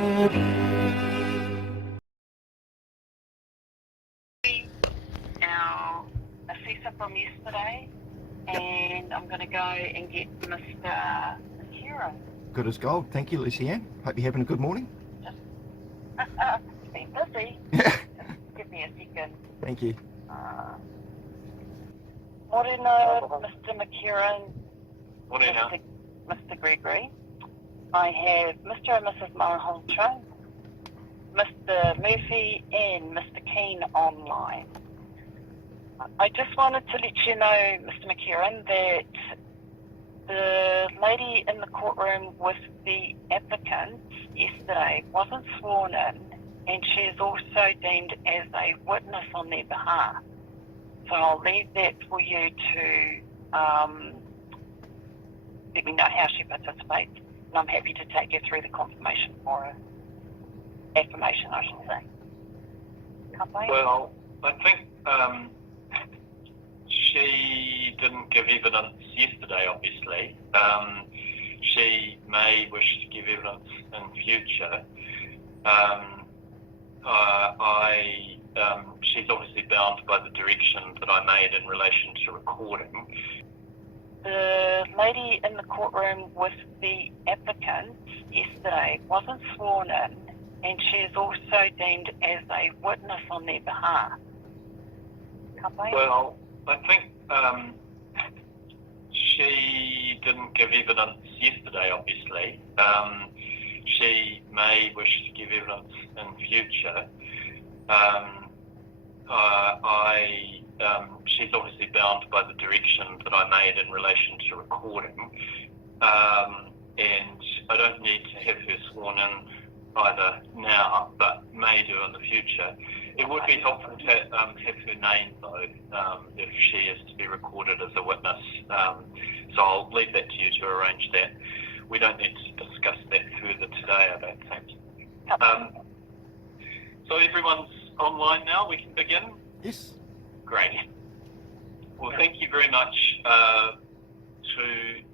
Our assessor from yesterday, and I'm going to go and get Mr. McKeown. Good as gold. Thank you, Lucianne. Hope you're having a good morning. Been busy. Yeah. Give me a second. Thank you. Morena, Mr. McKeown. Morena. Mr. Gregory. I have Mr. and Mrs. Malhotra, Mr. Murphy and Mr. Keane online. I just wanted to let you know, Mr. McKeown, that the lady in the courtroom with the applicant yesterday wasn't sworn in, and she is also deemed as a witness on their behalf. So I'll leave that for you to let me know how she participates, and I'm happy to take you through the confirmation for her. Affirmation, I should say. Well, I think she didn't give evidence yesterday, obviously. She may wish to give evidence in future. She's obviously bound by the direction that I made in relation to recording. The lady in the courtroom with the applicant yesterday wasn't sworn in, and she is also deemed as a witness on their behalf. Well, I think she didn't give evidence yesterday, obviously. She may wish to give evidence in future. She's obviously bound by the direction that I made in relation to recording, and I don't need to have her sworn in either now, but may do in the future. It would be helpful to have her name, though, if she is to be recorded as a witness. So I'll leave that to you to arrange that. We don't need to discuss that further today, I don't think. So everyone's online now, we can begin? Yes. Great. Well, thank you very much to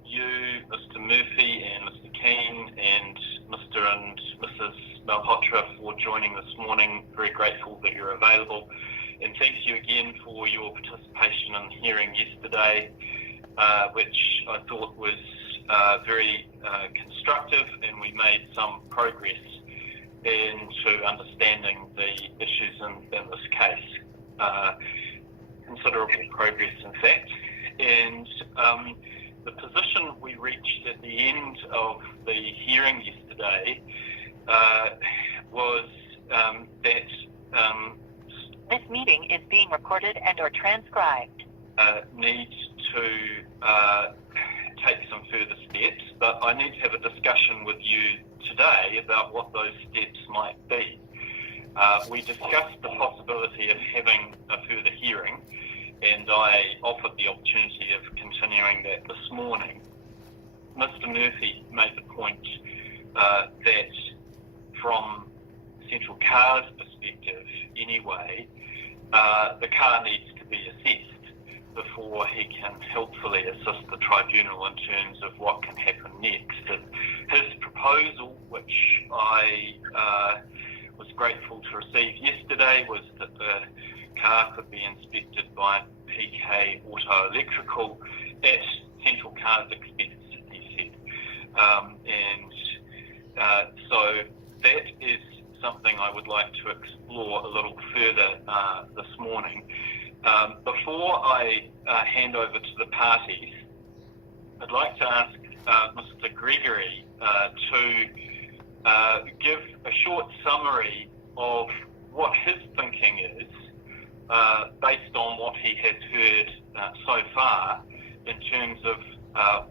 you, Mr. Murphy and Mr. Keane and Mr. and Mrs. Malhotra for joining this morning. Very grateful that you're available. And thank you again for your participation in the hearing yesterday, which I thought was very constructive, and we made some progress into understanding the issues in this case. Considerable progress, in fact. And the position we reached at the end of the hearing yesterday was that this meeting is being recorded and or transcribed. Needs to take some further steps, but I need to have a discussion with you today about what those steps might be. We discussed the possibility of having a further hearing, and I offered the opportunity of continuing that this morning. Mr. Murphy made the point that from Central Car's perspective anyway, the car needs to be assessed before he can helpfully assist the tribunal in terms of what can happen next. His proposal, which I was grateful to receive yesterday, was that the car could be inspected by PK Auto Electrical at Central Car's expense, he said. So that is something I would like to explore a little further this morning. Before I hand over to the parties, I'd like to ask Mr. Gregory to give a short summary of what his thinking is based on what he has heard so far in terms of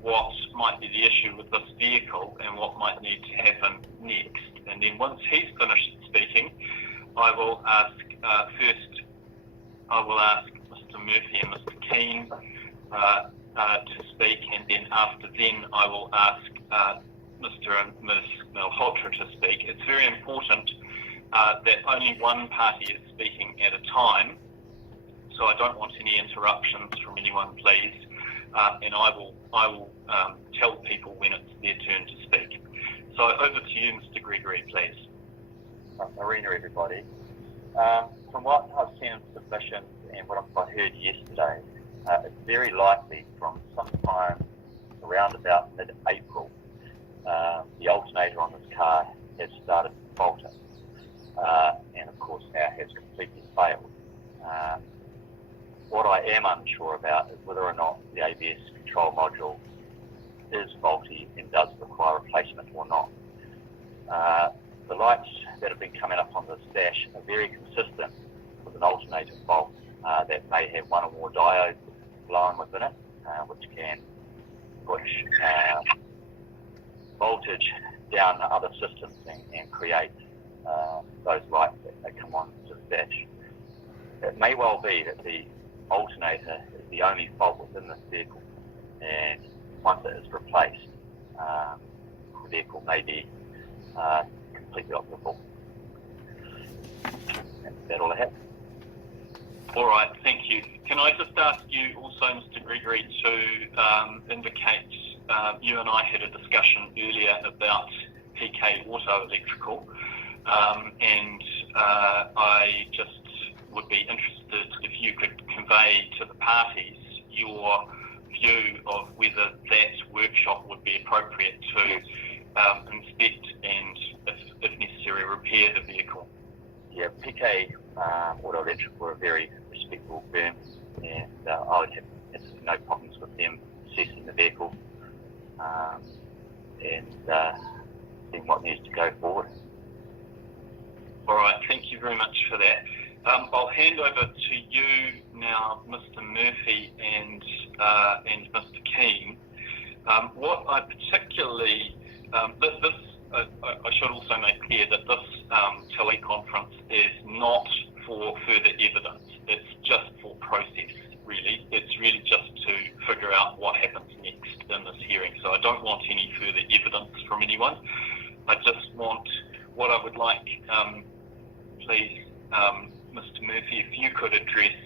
what might be the issue with this vehicle and what might need to happen next. And then once he's finished speaking, I will ask Mr. Murphy and Mr. Keane to speak, and then after then I will ask Mr. and Ms. Malhotra to speak. It's very important that only one party is speaking at a time, so I don't want any interruptions from anyone, please. And I will tell people when it's their turn to speak. So over to you, Mr. Gregory, please. Marina, everybody. From what I've seen in submissions and what I heard yesterday, it's very likely from sometime around about mid-April, the alternator on this car has started faulting, and of course now has completely failed. What I am unsure about is whether or not the ABS control module is faulty and does require replacement or not. The lights that have been coming up on this dash are very consistent with an alternator fault that may have one or more diodes blowing within it, which can push voltage down other systems and create those lights that come on to the dash. It may well be that the alternator is the only fault within this vehicle, and once it is replaced, the vehicle may be completely operable. That's all I have. All right, thank you. Can I just ask you also, Mr. Gregory, to indicate you and I had a discussion earlier about PK Auto Electrical, and I just would be interested if you could convey to the parties your view of whether that workshop would be appropriate to inspect and, if necessary, repair the vehicle. Yeah, PK Auto Electrical are a very respectable firm, and I would have absolutely no problems with them assessing the vehicle and seeing what needs to go forward. All right, thank you very much for that. I'll hand over to you now, Mr. Murphy and Mr. Keane. What I particularly, I should also make clear that this teleconference is not for further evidence. It's just for process, really. It's really just to figure out what happens next in this hearing. So I don't want any further evidence from anyone. I just want, what I would like, please, Mr. Murphy, if you could address,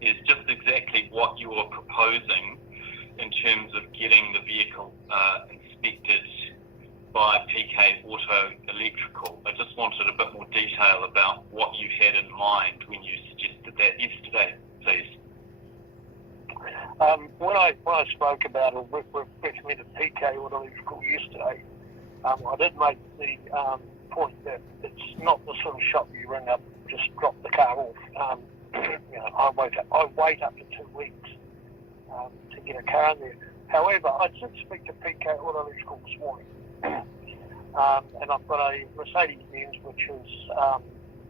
is just exactly what you are proposing in terms of getting the vehicle inspected by PK Auto Electrical. I just wanted a bit more detail about what you had in mind when you suggested that yesterday, please. When I spoke about it, we recommended PK Auto Electrical yesterday. I did make the point that it's not the sort of shop you ring up and just drop the car off. I wait up to 2 weeks to get a car in there. However, I did speak to PK Auto Electrical this morning, and I've got a Mercedes-Benz which is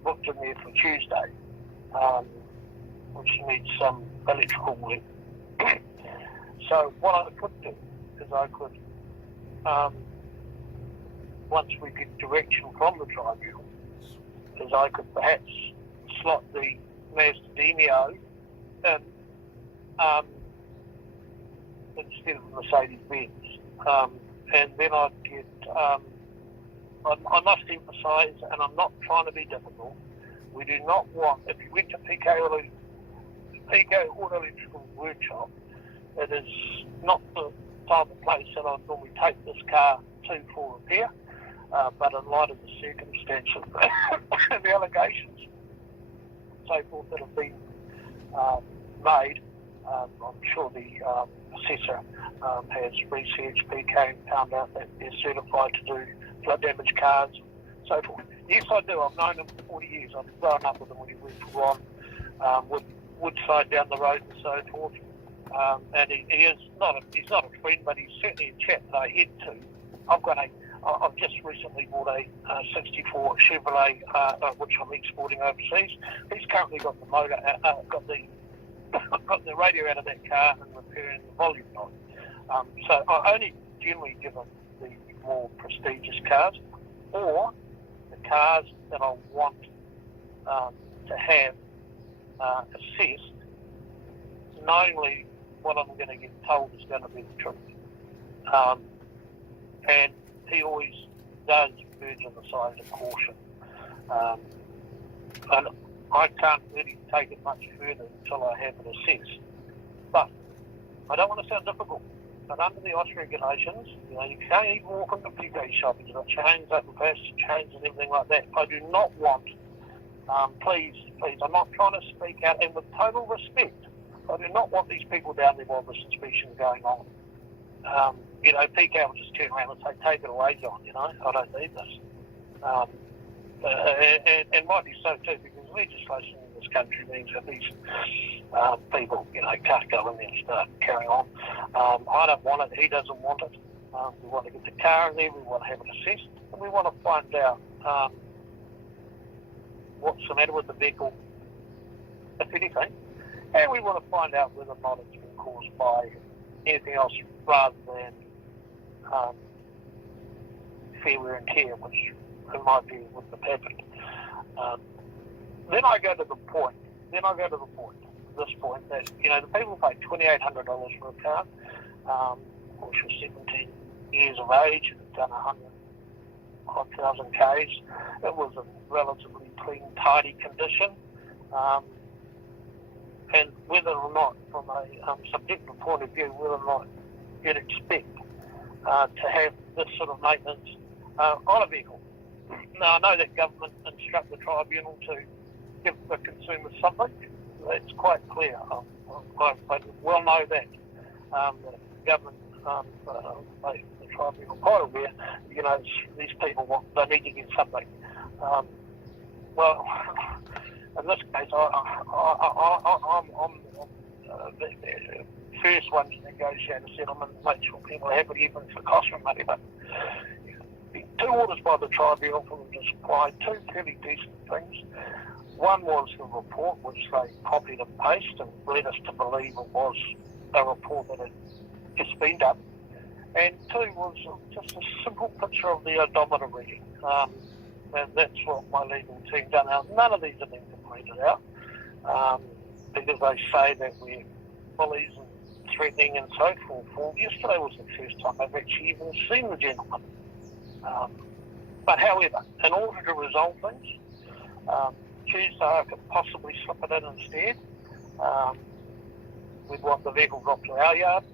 booked in there for Tuesday, which needs some electrical work. So what I could do is I could, once we get direction from the tribunal, is I could perhaps slot the Mazda Demio in instead of the Mercedes-Benz. And then I'd get, I must emphasise, and I'm not trying to be difficult, we do not want, if you went to PK Auto Electrical Workshop, it is not the type of place that I'd normally take this car to for repair, but in light of the circumstances and the allegations and so forth that have been made, I'm sure the assessor has researched PK and found out that they're certified to do flood damage cars and so forth. Yes, I do. I've known him for 40 years. I've grown up with him when he worked for Ron, Woodside down the road and so forth. And he's not a friend, but he's certainly a chap that I head to. I've just recently bought a 64 Chevrolet, which I'm exporting overseas. He's currently got the motor, got the radio out of that car and repairing the volume knob. So I only generally give him the more prestigious cars, or the cars that I want to have assessed, knowingly what I'm going to get told is going to be the truth. And he always does verge on the side of caution. And I can't really take it much further until I have it assessed. But I don't want to sound difficult. But under the OS regulations, you can't even walk into PK shopping. You've got chains, open passenger chains and everything like that. I do not want, please, I'm not trying to speak out, and with total respect, I do not want these people down there while this inspection is going on. PK will just turn around and say, take it away, John, I don't need this. And might be so too, because legislation in this country means that these people, can't go in there and start carrying on. I don't want it, he doesn't want it. We want to get the car in there, we want to have it assessed, and we want to find out what's the matter with the vehicle, if anything, and we want to find out whether or not it's been caused by anything else rather than fair wear and tear, which in my view wouldn't have happened. Then I go to the point, this point that, the people pay $2,800 for a car, of course you're 17 years of age, and done 100,000 Ks. It was a relatively clean, tidy condition. And whether or not, from a subjective point of view, whether or not you'd expect to have this sort of maintenance on a vehicle. Now, I know that government instruct the tribunal to give the consumer something. It's quite clear. I well know that. The government, the tribunal, quite aware, these people they need to get something. Well, in this case, I'm the first one to negotiate a settlement and make sure people are happy even if it costs them money. But 2 orders by the tribunal for them to supply 2 fairly decent things. One was the report, which they copied and pasted and led us to believe it was a report that had just been done. And 2 was just a simple picture of the odometer reading. And that's what my legal team done. Now, none of these have been completed out because they say that we're bullies and threatening and so forth. Well, yesterday was the first time I've actually even seen the gentleman. But however, in order to resolve things, Tuesday I could possibly slip it in instead. We'd want the vehicle dropped to our yard,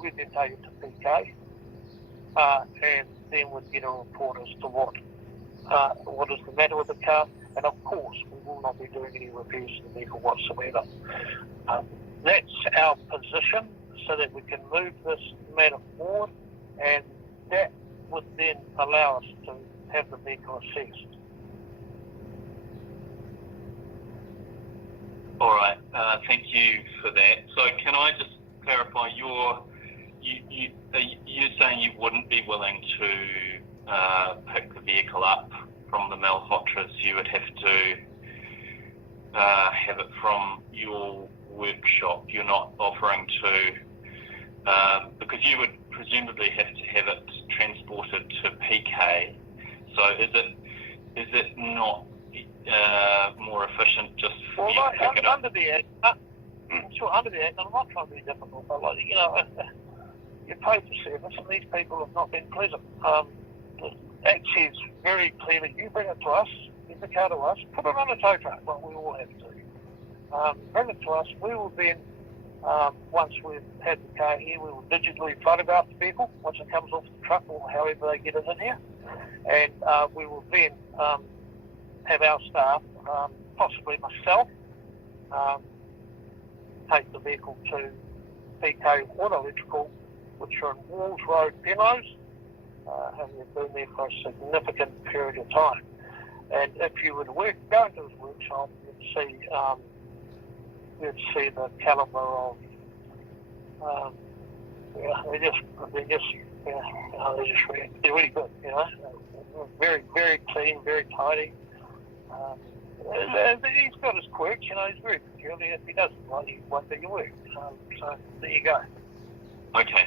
we'd then take it to PK, and then we'd get a report as to what is the matter with the car, and of course we will not be doing any repairs to the vehicle whatsoever. That's our position, so that we can move this matter forward, and that would then allow us to have the vehicle assessed. All right, thank you for that. So can I just clarify, you're saying you wouldn't be willing to pick the vehicle up from the Malhotras, you would have to have it from your workshop. You're not offering to, because you would presumably have to have it transported to PK. So is it not more efficient just for you to pick it up? Under the Act, under the Act, and I'm not trying to be difficult, but you pay for service, and these people have not been pleasant. The Act says very clearly, you bring it to us, get the car to us, put it on a tow truck, well, we all have to. Bring it to us, we will then, once we've had the car here, we will digitally photograph the vehicle once it comes off the truck or however they get it in here. And we will then have our staff, possibly myself, take the vehicle to PK Auto Electrical, which are in Walls Road, Penrose, and they've been there for a significant period of time. And if you would go into his workshop, you'd see the calibre of, they're really good, very, very clean, very tidy. He's got his quirks, he's very peculiar. If he doesn't like you, won't do your work. So there you go. Okay,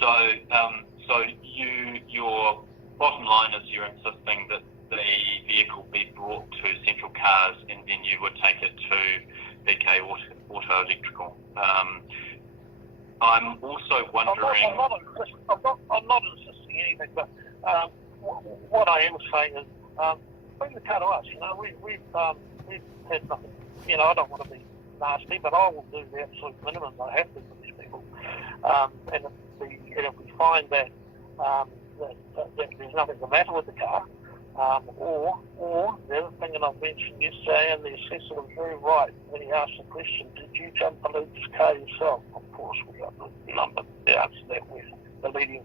so your bottom line is you're insisting that the vehicle be brought to Central Cars and then you would take it to PK Auto Electrical. I'm also wondering. I'm not insisting anything, but what I am saying is bring the car to us. We've had nothing. I don't want to be nasty, but I will do the absolute minimum I have to for these people. vehicle. And if we find that there's nothing the matter with the car, or the other thing that I mentioned yesterday, and the assessor was very right when he asked the question, did you jump and loot this car yourself? Of course, we got the answer that with the leading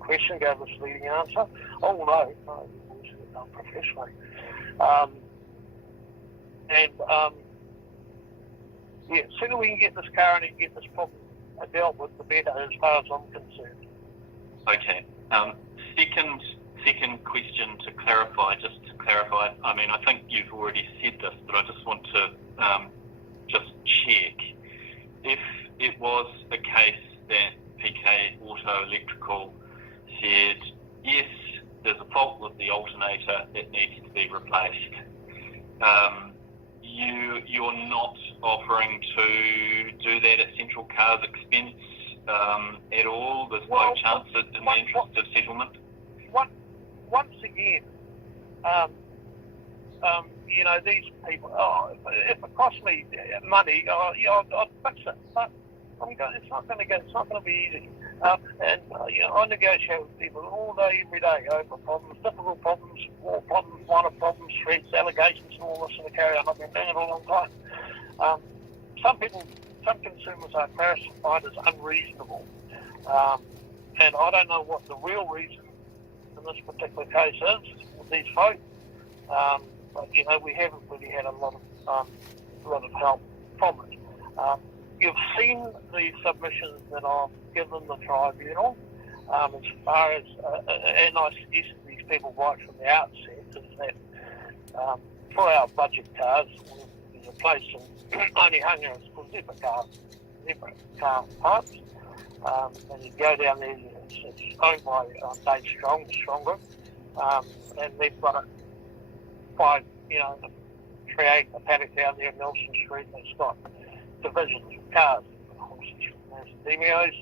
question gave us the leading answer. Oh no, it was done professionally. Yeah, the sooner we can get this car in and get this problem dealt with, the better, as far as I'm concerned. Okay. Second question to clarify, I mean, I think you've already said this, but I just want to just check. If it was a case that PK Auto Electrical said, yes, there's a fault with the alternator that needs to be replaced, you're not offering to do that at Central Car's expense at all? There's no chance in the interest of settlement? Once again, you know, these people, if it costs me money, I'd fix it. But I mean, it's not going to be easy. And you know, I negotiate with people all day, every day over problems, difficult problems, war problems, minor problems, threats, allegations, and all this sort of carry on. I've been doing it a long time. Some consumers are classified as unreasonable, and I don't know what the real reason in this particular case is with these folk. But you know, we haven't really had a lot of help from it. You've seen the submissions that I've given the tribunal, as far as, and I suggested these people right from the outset, is that for our budget cars, there's a place in only Hunga, it's called Zebra Car Parts, and you go down there, it's owned by Dave Strong, the Stronger, and they've got a 3-acre paddock down there in Nelson Street, and it's got divisions of cars, there's Demios,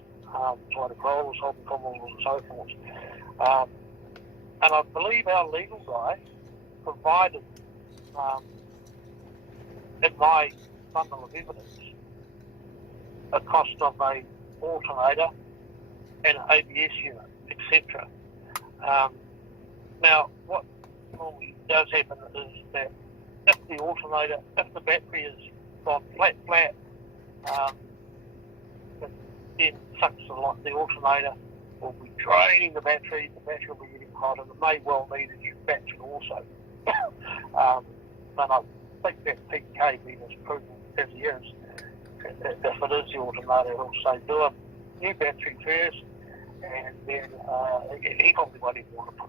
Toyota Corollas, Holden Commons, and so forth. And I believe our legal guy provided, in my bundle of evidence, a cost of a alternator and an ABS unit, etc. Now, what normally does happen is that if the battery is gone flat, then sucks the alternator will be draining the battery will be getting hot, and it may well need a new battery also. And I think that PK being as prudent as he is, if it is the alternator, he'll say do a new battery first, and then he probably won't even want to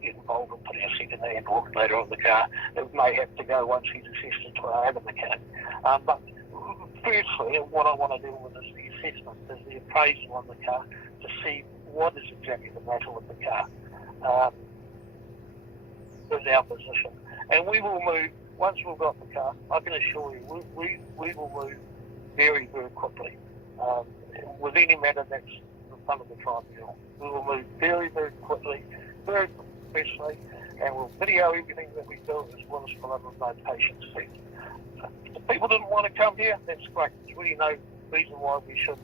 get involved in putting a second-hand alternator on the car. It may have to go once he's assessed it to our mechanic. But firstly, what I want to do with is the assessment, is the appraisal on the car to see what is exactly the matter with the car. Is our position. And we will move, once we've got the car, I can assure you, we will move very, very quickly. With any matter that's in front of the tribunal, we will move very, very quickly, very professionally, and we'll video everything that we do as well as fill in with no patience fees. If people didn't want to come here, that's great. There's really no reason why we should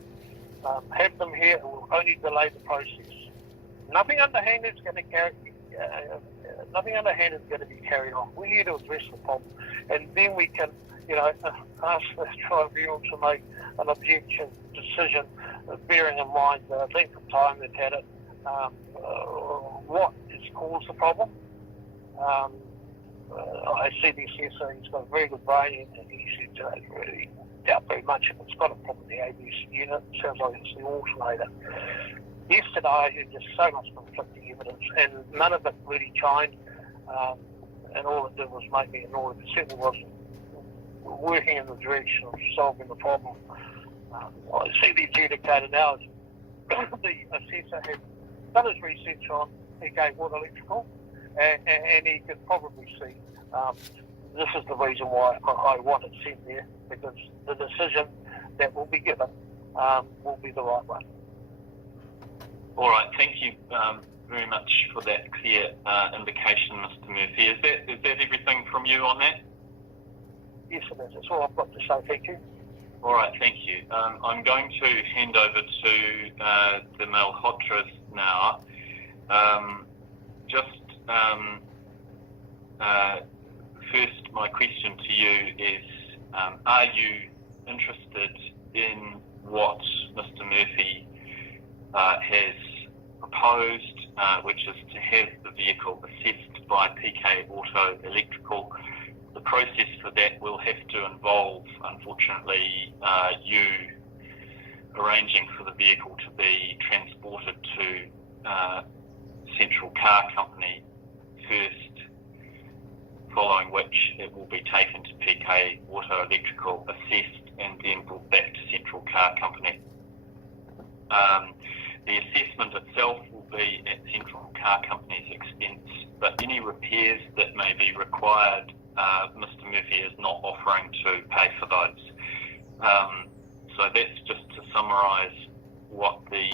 have them here. It will only delay the process. Nothing underhanded is going to be carried on. We're here to address the problem, and then we can, ask the tribunal to make an objective decision, bearing in mind the length of time they've had it, what has caused the problem. I see the assessor, he's got a very good brain, and he said really doubt very much if it's got a problem with the ABS unit. It sounds like it's the alternator. Yesterday I heard just so much conflicting evidence, and none of it really chimed, and all it did was make me annoyed. It certainly wasn't working in the direction of solving the problem. I see the adjudicator now, the assessor has done his research on PK Auto Electrical, and he can probably see this is the reason why I want it sent there, because the decision that will be given will be the right one. All right, thank you very much for that clear indication, Mr. Murphy. Is that everything from you on that? Yes, it is. That's all I've got to say. Thank you. All right, thank you. I'm going to hand over to the Malhotras now. First, my question to you is, are you interested in what Mr. Murphy has proposed, which is to have the vehicle assessed by PK Auto Electrical? The process for that will have to involve, unfortunately, you arranging for the vehicle to be transported to Central Car Company first, following which it will be taken to PK Auto Electrical, assessed, and then brought back to Central Car Company. The assessment itself will be at Central Car Company's expense, but any repairs that may be required, Mr. Murphy is not offering to pay for those. So that's just to summarise what the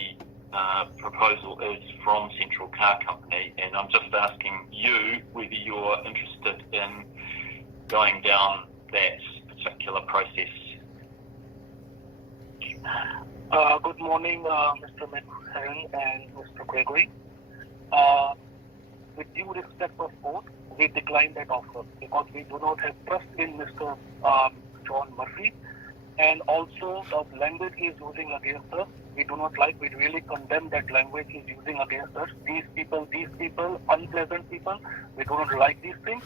proposal is from Central Car Company, and I'm just asking you whether you're interested in going down that particular process. Good morning, Mr. McHenry and Mr. Gregory. With due respect of both, we decline that offer because we do not have trust in Mr. John Murphy, and also the language he is using against us, we do not like. We really condemn that language he is using against us. These people, unpleasant people, we do not like these things.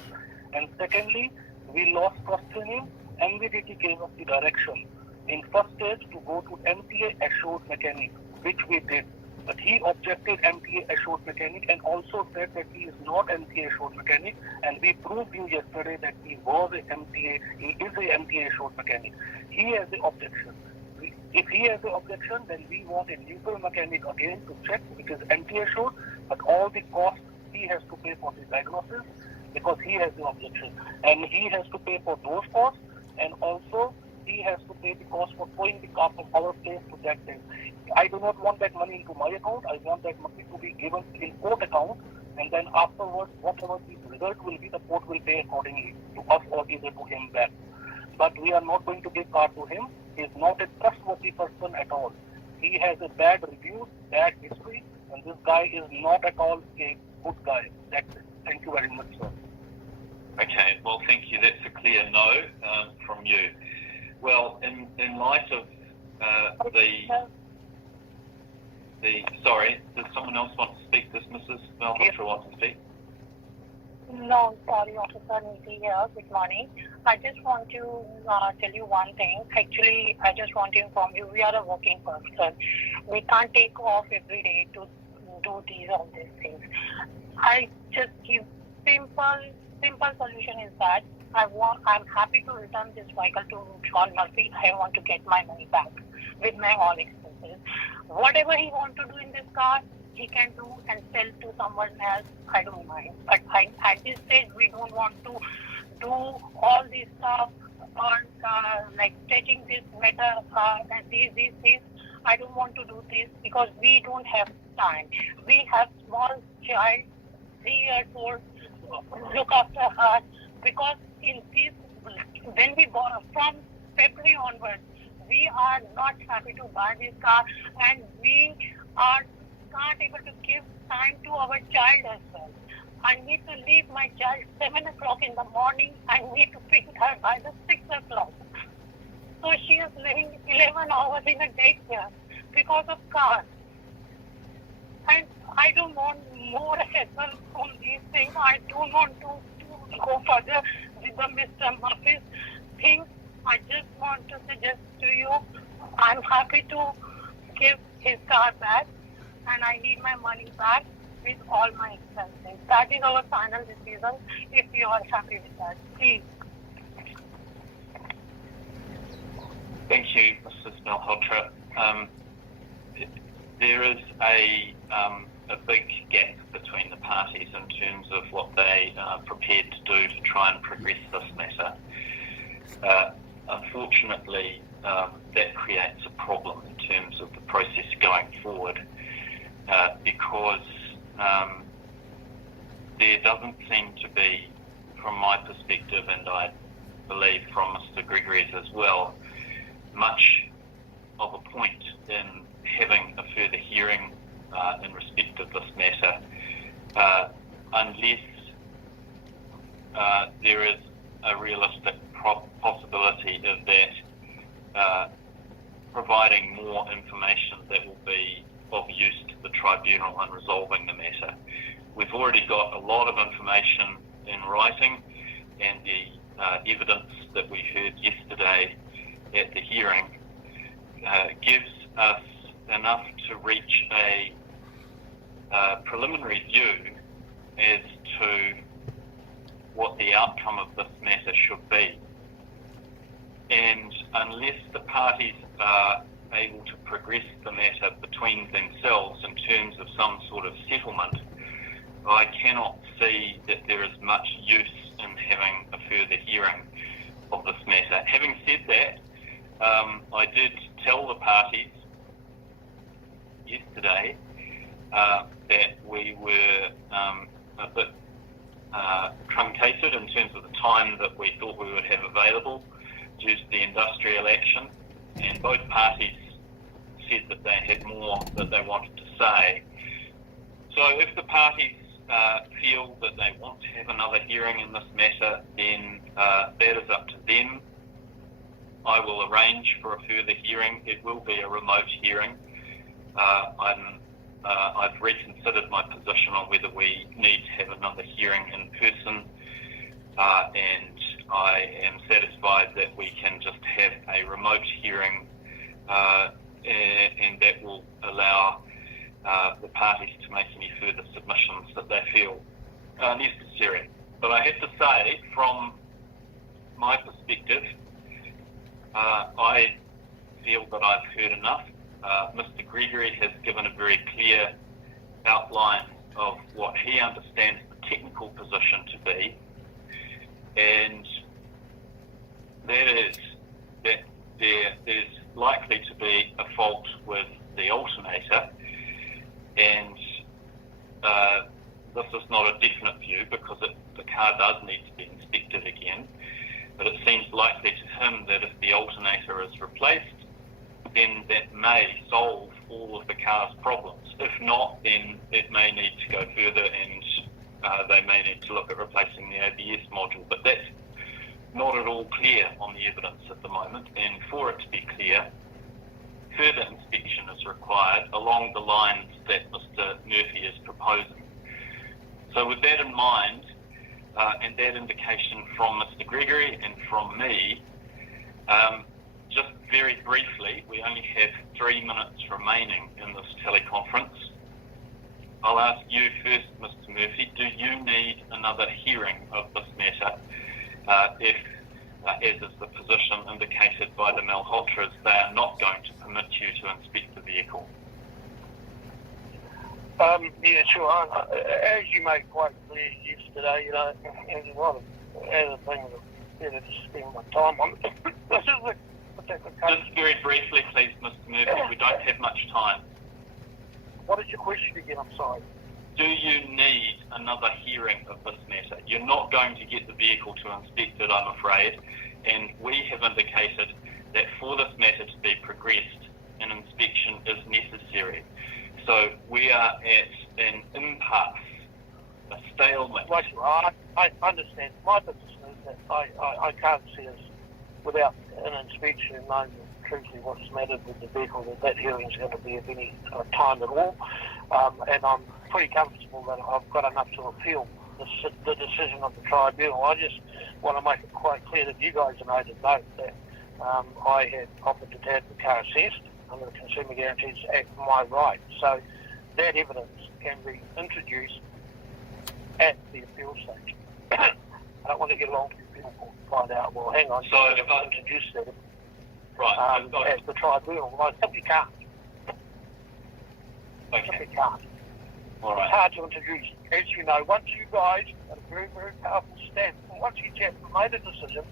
And secondly, we lost trust in him. MVDT gave us the direction in first stage to go to MTA assured mechanic, which we did. But he objected MTA assured mechanic and also said that he is not MTA assured mechanic, and we proved you yesterday that he was a MTA, he is a MTA assured mechanic. He has the objection. If he has the objection, then we want a neutral mechanic again to check which is MTA assured, but all the costs he has to pay for the diagnosis because he has the objection. And he has to pay for those costs, and also he has to pay the cost for towing the car from our place to that place. I do not want that money into my account. I want that money to be given in court account, and then afterwards, whatever the result will be, the court will pay accordingly to us or either to him back. But we are not going to give car to him. He is not a trustworthy person at all. He has a bad review, bad history, and this guy is not at all a good guy. That's it. Thank you very much, sir. Okay, well, thank you. That's a clear no from you. Well, in light of sorry, does someone else want to speak? Does Mrs. Malhotra want to speak? No, sorry, Officer Niti here. Good morning. I just want to tell you one thing. Actually, I just want to inform you, we are a working person. We can't take off every day to do all these things. I just give simple solution is that I'm happy to return this vehicle to John Murphy. I want to get my money back with my all expenses. Whatever he wants to do in this car, he can do and sell to someone else. I don't mind. But at this stage, we don't want to do all this stuff on like touching this matter and these things. I don't want to do this because we don't have time. We have small child, 3 years old, look after her, because in this, when we bought from February onwards, we are not happy to buy this car, and we are not able to give time to our child as well. I need to leave my child 7 o'clock in the morning. I need to pick her by the 6 o'clock. So she is living 11 hours in a daycare because of car. And I don't want more hassle from these things. I don't want to go further with the Mr. Murphy's thing. I just want to suggest to you, I'm happy to give his car back, and I need my money back with all my expenses. That is our final decision, if you are happy with that. Please. Thank you, Mrs. Malhotra. There is a big gap between the parties in terms of what they are prepared to do to try and progress this matter. Unfortunately, that creates a problem in terms of the process going forward because there doesn't seem to be, from my perspective, and I believe from Mr. Gregory's as well, much of a point in having a further hearing in respect of this matter unless there is a realistic possibility of that providing more information that will be of use to the tribunal in resolving the matter. We've already got a lot of information in writing, and the evidence that we heard yesterday at the hearing gives us enough to reach a preliminary view as to what the outcome of this matter should be. And unless the parties are able to progress the matter between themselves in terms of some sort of settlement, I cannot see that there is much use in having a further hearing of this matter. Having said that, I did tell the parties yesterday that we were a bit truncated in terms of the time that we thought we would have available due to the industrial action, and both parties said that they had more that they wanted to say. So if the parties feel that they want to have another hearing in this matter, then that is up to them. I will arrange for a further hearing. It will be a remote hearing. I've reconsidered my position on whether we need to have another hearing in person, and I am satisfied that we can just have a remote hearing, and that will allow the parties to make any further submissions that they feel necessary. But I have to say, from my perspective, I feel that I've heard enough. Mr. Gregory has given a very clear outline of what he understands the technical position to be, and that is that there's likely to be a fault with the alternator, and this is not a definite view because the car does need to be inspected again, but it seems likely to him that if the alternator is replaced, then that may solve all of the car's problems. If not, then it may need to go further, and they may need to look at replacing the ABS module. But that's not at all clear on the evidence at the moment, and for it to be clear, further inspection is required along the lines that Mr. Murphy is proposing. So with that in mind, and that indication from Mr. Gregory and from me, just very briefly, we only have 3 minutes remaining in this teleconference. I'll ask you first, Mr. Murphy, do you need another hearing of this matter if, as is the position indicated by the Malhotras, they are not going to permit you to inspect the vehicle? Yeah, sure. As you made quite clear yesterday, you know, there's a lot of other things that better to spend my time on. This is the particular case. Just very briefly, please, Mr. Murphy. We don't have much time. What is your question again? I'm sorry. Do you need another hearing of this matter? You're not going to get the vehicle to inspect it, I'm afraid, and we have indicated that for this matter to be progressed, an inspection is necessary. So we are at an impasse, a stalemate. Right, I understand. My position is that I can't see us without an inspection and knowing truthfully what's mattered with the vehicle, that hearing is going to be of any time at all. And I'm pretty comfortable that I've got enough to appeal the decision of the tribunal. I just want to make it quite clear that you guys are made a note that I had offered to have the car assessed under the Consumer Guarantees Act for my right. So that evidence can be introduced at the appeal stage. I don't want to get along to the appeal court and find out, well, hang on, so if I introduce that right, at the tribunal, well, I simply can't. Okay. Simply can't. All right. It's hard to introduce. As you know, once you guys are a very, very powerful stamp, once you have made a decision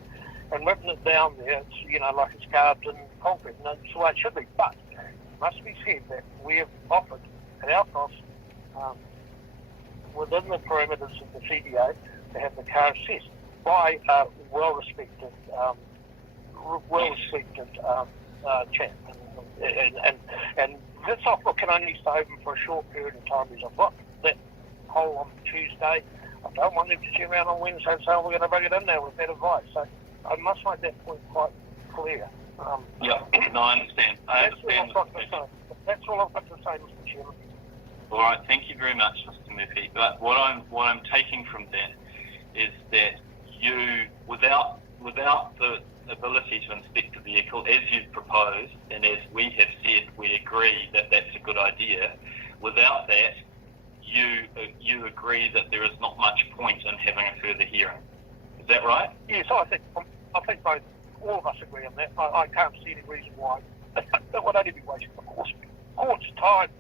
and written it down there, it's, you know, like it's carved in concrete, and that's the way it should be. But it must be said that we have offered at our cost, within the parameters of the CDA, to have the car assessed by well-respected chat. And this offer can only stay open for a short period of time because I've got that hole on Tuesday. I don't want them to turn around on Wednesday and say, oh, we're going to bring it in now with that advice. So I must make that point quite clear. Yeah, no, I understand. That's all I've got to say, Mr. Chairman. All right, thank you very much, Mr. Murphy. But what I'm taking from that is that you, without the ability to inspect the vehicle, as you've proposed, and as we have said, we agree that that's a good idea. Without that, you agree that there is not much point in having a further hearing. Is that right? Yes, I think both, all of us agree on that. I can't see any reason why that would only be wasting the court's time.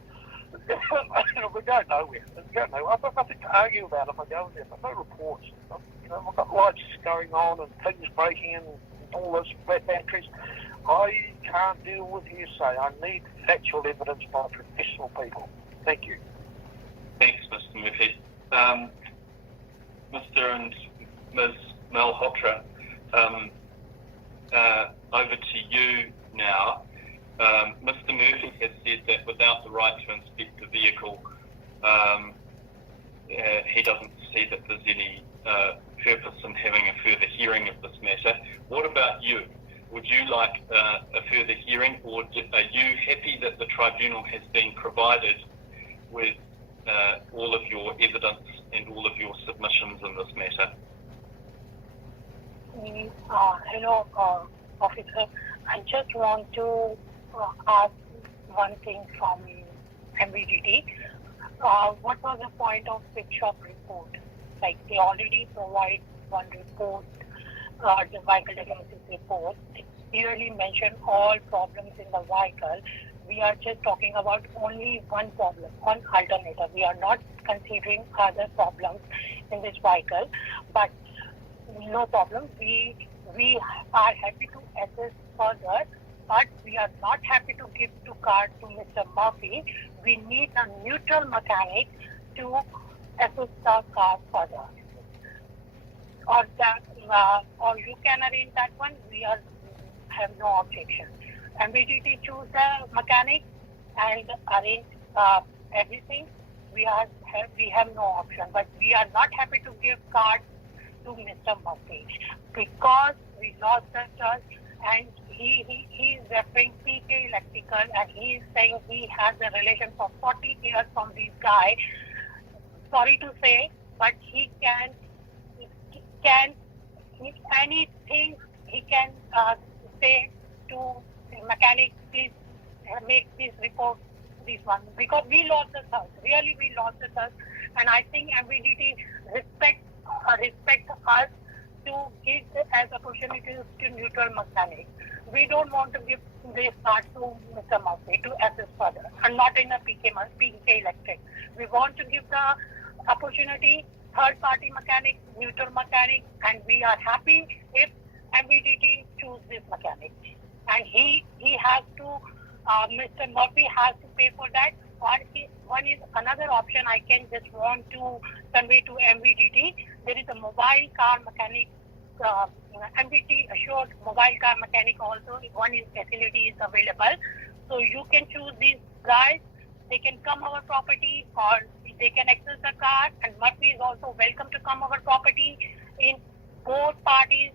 We go nowhere. I've got nothing to argue about if I go there. I've got no reports. I've got lights going on and things breaking and all those flat batteries. I can't deal with hearsay. I need factual evidence by professional people. Thank you. Thanks, Mr. Murphy. Mr. and Ms. Malhotra, over to you now. Mr. Murphy has said that without the right to inspect the vehicle, he doesn't see that there's any purpose in having a further hearing of this matter. What about you? Would you like a further hearing, or are you happy that the tribunal has been provided with all of your evidence and all of your submissions in this matter? Hello, officer. I just want to ask one thing from MVDT. What was the point of fix shop report? Like, they already provide one report, the vehicle diagnosis report. It clearly mentioned all problems in the vehicle. We are just talking about only one problem, one alternative. We are not considering other problems in this vehicle. But no problem. We are happy to assess further, but we are not happy to give the card to Mr. Murphy. We need a neutral mechanic to assess the car further. Or you can arrange that one. We have no objection. MVDT choose the mechanic and arrange everything. We have no option, but we are not happy to give card to Mr. Murphy because we lost the trust, and he is referring PK Electrical, and he is saying he has a relation for 40 years from this guy. Sorry to say, but he can anything he can say to the mechanic, please make this report, this one, because we lost the trust. Really, we lost the trust, and I think MVDT respect us to give as opportunities to neutral mechanic. We don't want to give this part to Mr. Murphy to assess further, and not in a PK Electric. We want to give the opportunity third-party mechanic, neutral mechanic, and we are happy if MVDT choose this mechanic. And he has to, Mr. Murphy has to pay for that. One is another option I can just want to convey to MVDT. There is a mobile car mechanic, MVT assured mobile car mechanic also. One is facility is available. So you can choose these guys. They can come our property or they can access the car, and Murphy is also welcome to come our property. In both parties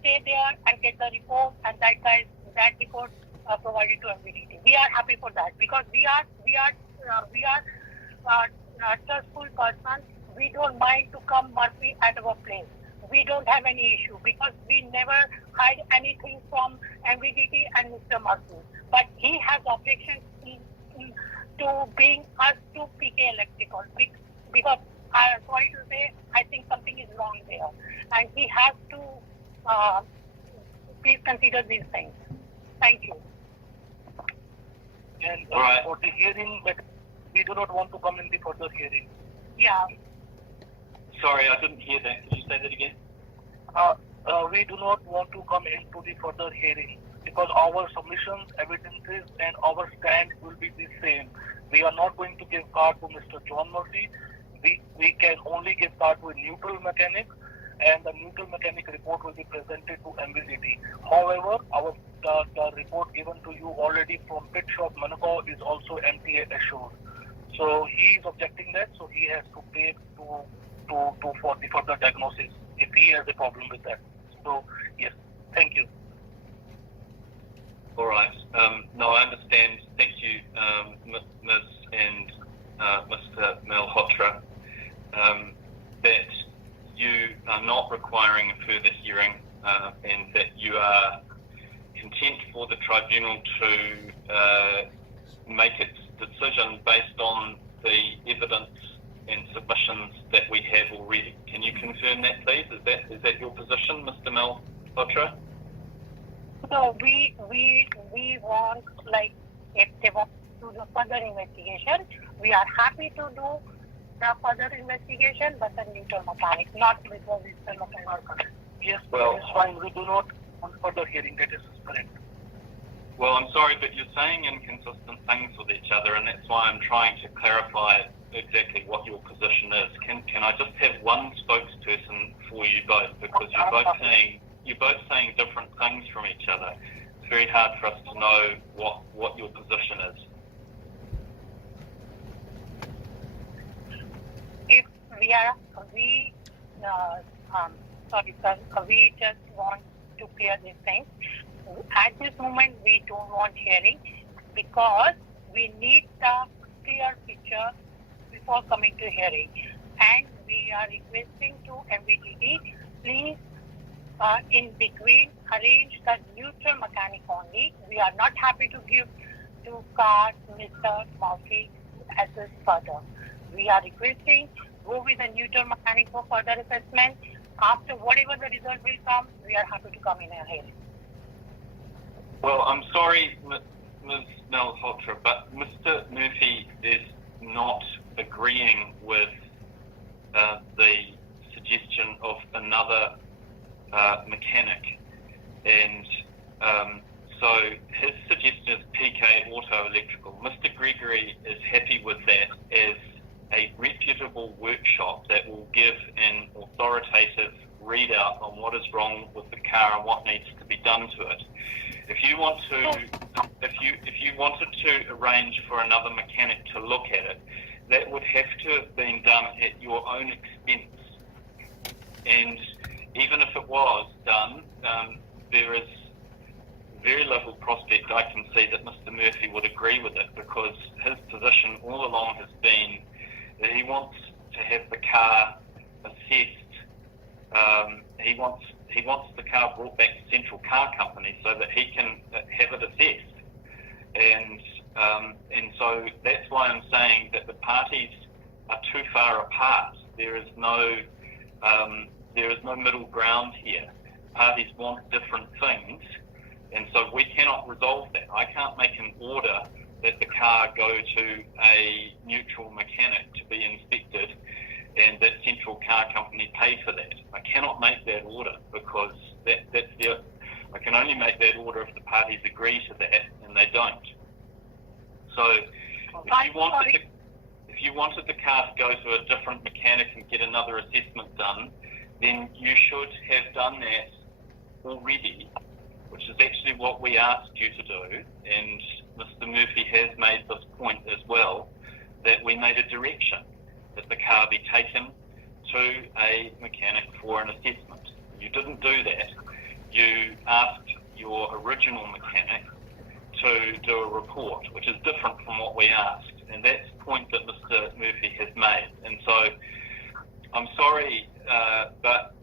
stay there and get the report, and that report provided to MVDT. We are happy for that because we are trustful person. We don't mind to come Murphy at our place. We don't have any issue because we never hide anything from MVDT and Mr. Murphy. But he has objection to bring us to PK Electrical because I'm sorry to say, I think something is wrong there, and he has to please consider these things. Thank you. And Right. for the hearing, but we do not want to come in the further hearing. Yeah. Sorry, I didn't hear that. Could you say that again? We do not want to come into the further hearing because our submissions, evidences, and our stand will be the same. We are not going to give card to Mr. John Murphy. We can only give card to a neutral mechanic, and the neutral mechanic report will be presented to MVDT. However, the report given to you already from pit shop Manukau is also MTA assured. So he is objecting that, so he has to pay for the further diagnosis if he has a problem with that. So yes, thank you. All right. No, I understand. Thank you, Ms. and Mr. Malhotra, that you are not requiring a further hearing and that you are content for the tribunal to make its decision based on the evidence and submissions that we have already. Can you confirm that, please? Is that your position, Mr. Malhotra? So we want, like, if they want to do further investigation, we are happy to do the further investigation, but the neutral mechanic, not with the visible mechanic. Yes, well, it's fine. We do not want further hearing. That is correct. Well, I'm sorry, but you're saying inconsistent things with each other, and that's why I'm trying to clarify exactly what your position is. Can I just have one spokesperson for you both, because you're both saying different things from each other. It's very hard for us to know what your position is. If we just want to clear these things. At this moment, we don't want hearing because we need the clear picture before coming to hearing. And we are requesting to MVDT, please, in between, arrange the neutral mechanic only. We are not happy to give to car Mr. Murphy assess further. We are requesting, go with the neutral mechanic for further assessment. After whatever the result will come, we are happy to come in a hearing. Well, I'm sorry, Ms. Malhotra, but Mr. Murphy is not agreeing with the suggestion of another mechanic, and so his suggestion is PK Auto Electrical. Mr. Gregory is happy with that as a reputable workshop that will give an authoritative readout on what is wrong with the car and what needs to be done to it. If you wanted to arrange for another mechanic to look at it, that would have to have been done at your own expense. And even if it was done, there is very little prospect I can see that Mr. Murphy would agree with it, because his position all along has been that he wants to have the car assessed. He wants the car brought back to Central Car Company so that he can have it assessed. And so that's why I'm saying that the parties are too far apart. There is no middle ground here. Parties want different things, and so we cannot resolve that. I can't make an order that the car go to a neutral mechanic to be inspected and that Central Car Company pay for that. I cannot make that order, because I can only make that order if the parties agree to that, and they don't. So if you wanted the car to go to a different mechanic and get another assessment done, then you should have done that already, which is actually what we asked you to do. And Mr. Murphy has made this point as well, that we made a direction that the car be taken to a mechanic for an assessment. You didn't do that. You asked your original mechanic to do a report, which is different from what we asked. And that's the point that Mr. Murphy has made. And so I'm sorry, but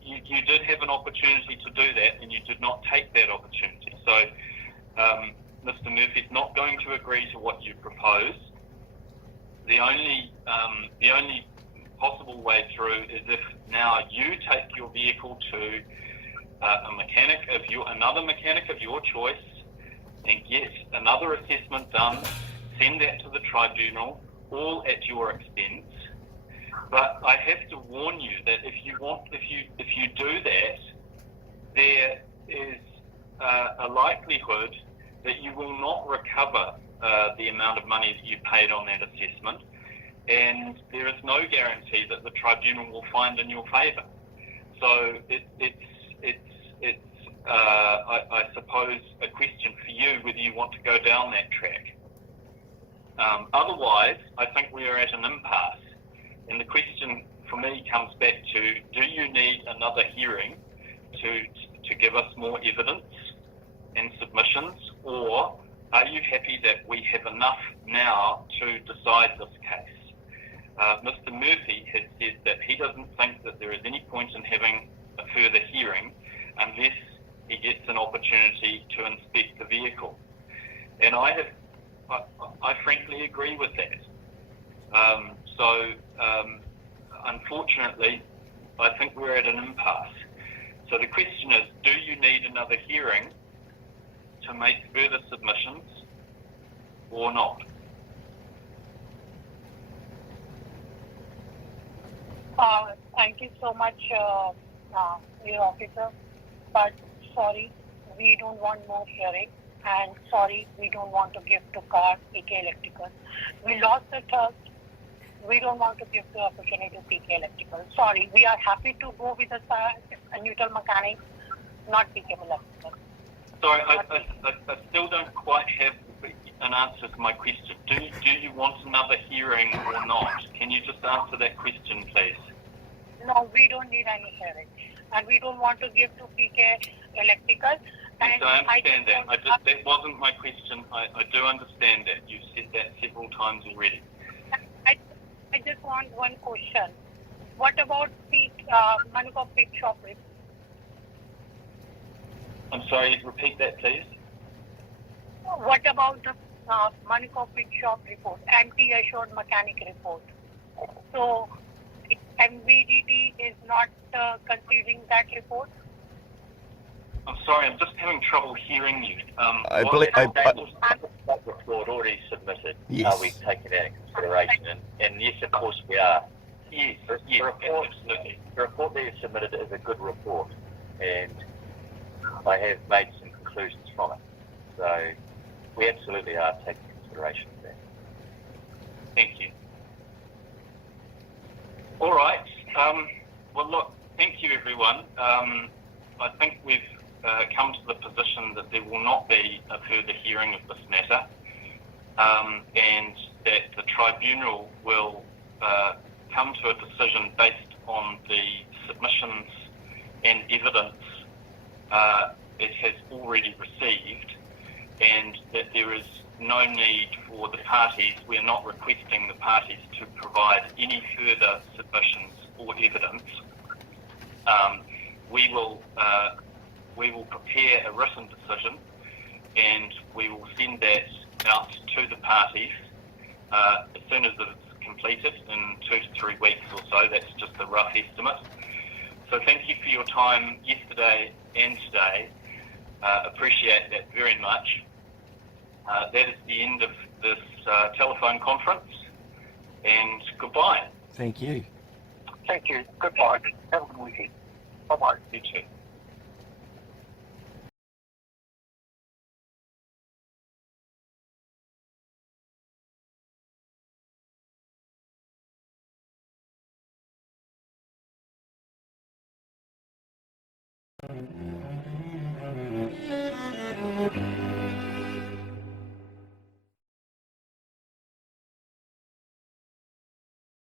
you did have an opportunity to do that, and you did not take that opportunity. So Mr. Murphy's not going to agree to what you propose. The only possible way through is if now you take your vehicle to another mechanic of your choice and get another assessment done, send that to the tribunal, all at your expense. But I have to warn you that if you do that, there is a likelihood that you will not recover the amount of money that you paid on that assessment, and there is no guarantee that the tribunal will find in your favour. So I suppose a question for you whether you want to go down that track. Otherwise, I think we are at an impasse. And the question for me comes back to, do you need another hearing to give us more evidence and submissions, or are you happy that we have enough now to decide this case? Mr. Murphy has said that he doesn't think that there is any point in having a further hearing unless he gets an opportunity to inspect the vehicle. And I frankly agree with that. Unfortunately, I think we're at an impasse. So the question is, do you need another hearing to make further submissions or not? Thank you so much, your officer. But sorry, we don't want more hearing. And sorry, we don't want to give to car PK Electrical. We lost the trust. We don't want to give the opportunity to PK Electrical. Sorry, we are happy to go with a neutral mechanic, not PK Electrical. Sorry, I still don't quite have an answer to my question. Do you want another hearing or not? Can you just answer that question, please? No, we don't need any hearing. And we don't want to give to PK Electrical. Yes, I understand that. That wasn't my question. I do understand that. You've said that several times already. I just want one question. What about the Manukau Pig Shop report? I'm sorry, repeat that, please. What about the Manukau Pig Shop report, anti-assured mechanic report? So, MVDT is not considering that report? I'm sorry, I'm just having trouble hearing you. I believe That report already submitted. Yes. Are we taking that into consideration? And yes, of course we are. Yes, The report, absolutely. the report that you submitted is a good report, and I have made some conclusions from it. So we absolutely are taking consideration of that. Thank you. All right. Well, look, thank you, everyone. I think we've come to the position that there will not be a further hearing of this matter, and that the tribunal will come to a decision based on the submissions and evidence it has already received, and that there is no need for the parties, we are not requesting the parties to provide any further submissions or evidence. We will prepare a written decision, and we will send that out to the parties as soon as it's completed in 2 to 3 weeks or so. That's just a rough estimate. So thank you for your time yesterday and today. Appreciate that very much. That is the end of this telephone conference, and goodbye. Thank you. Thank you. Goodbye. Have a good weekend. Bye-bye. You too.